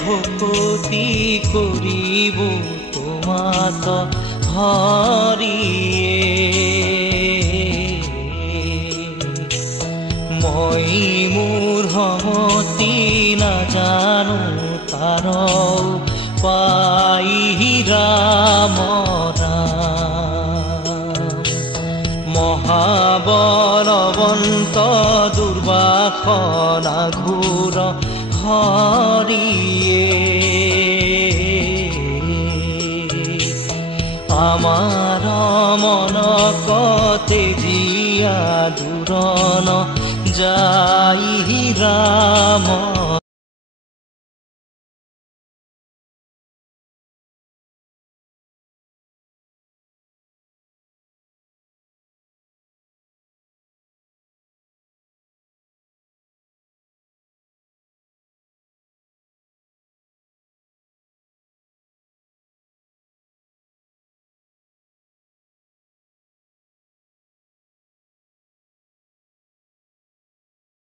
ভকতি কৰিব তোমাক হৰিয়ে। মই মোৰ সমতি নাজানো তাৰ পাই ৰাম মহাবলৱন্ত দুৰ্বাসনা ঘোৰ হৰিয়ে। আমাৰ মন কতে জিয়া দূৰন যাই ৰাম